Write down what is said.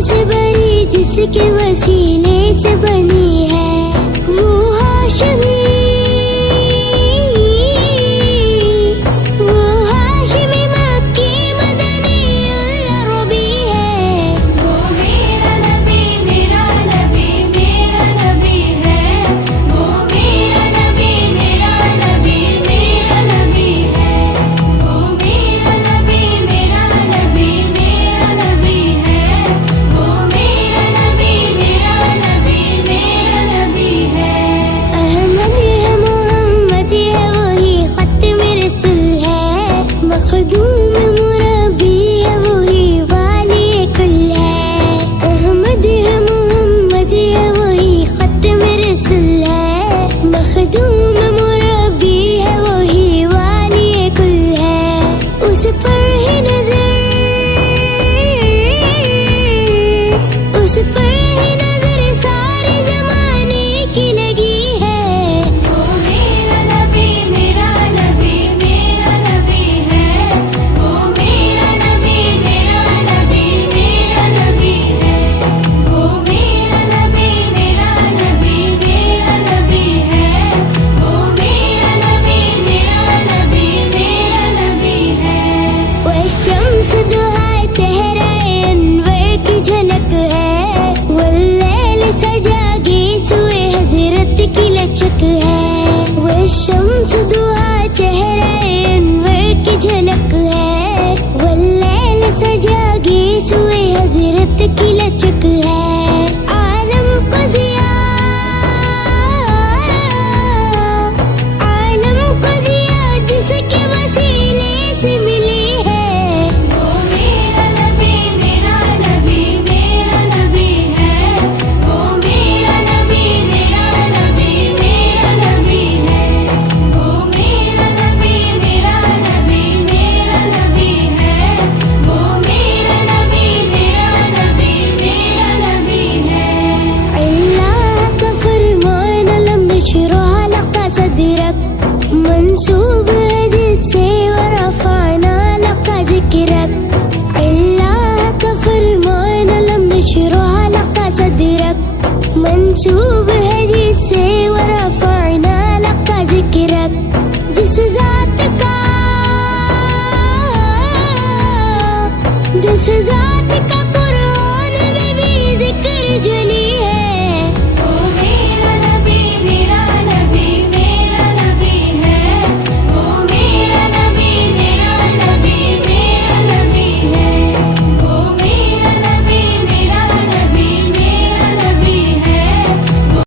سے بری جس کے وسیلے سے بنی ہے وہ ہاشمی، وہ ہاشمی مکی مدنی العربی ہے۔ وہ میرا نبی میرا نبی میرا نبی ہے، وہ میرا نبی میرا نبی میرا نبی ہے، وہ میرا نبی میرا نبی میرا نبی ہے، وہ میرا نبی میرا نبی میرا نبی ہے۔ احمد ہے محمد ہے وہی ختم رسول ہے، مخدوم مربی ہے وہی والی کل ہے۔ احمد ہے محمد ہے وہی ختم رسول ہے، مخدوم مربی ہے وہی والی کل ہے۔ اس پر ہی نظر، اس پر ہی نظر سارے زمانے کی لگی ہے۔ وہ میرا نبی میرا نبی میرا نبی ہے، وہ میرا نبی میرا نبی میرا نبی ہے، وہ میرا نبی میرا نبی میرا نبی ہے، وہ میرا نبی میرا نبی میرا نبی ہے۔ والشمس دہائے چہرہ انور کی جھلک ہے، واللیل سجاگی سوئے حضرت کی لچک ہے۔ والشمس دہائے چہرہ انور کی جھلک ہے، واللیل سجاگی سوئے حضرت کی لچک ہے۔ عالم کو ضیا، عالم کو ضیا جس کے وسیلے سے ملی ہے۔ وہ میرا نبی میرا نبی میرا نبی ہے، وہ میرا نبی میرا نبی میرا نبی ہے، وہ میرا نبی میرا نبی میرا نبی ہے، وہ میرا نبی میرا نبی میرا نبی ہے۔ اللہ کا فرمان لم نشرح لك صدرك، منسوب ہے جس سے ورفعنا لك ذکرک۔ اللہ کا فرمان لم نشرح لك صدرك، منسوب ہے جس سے ورفعنا لك ذکرک۔ جس ذات کا، جس ذات کا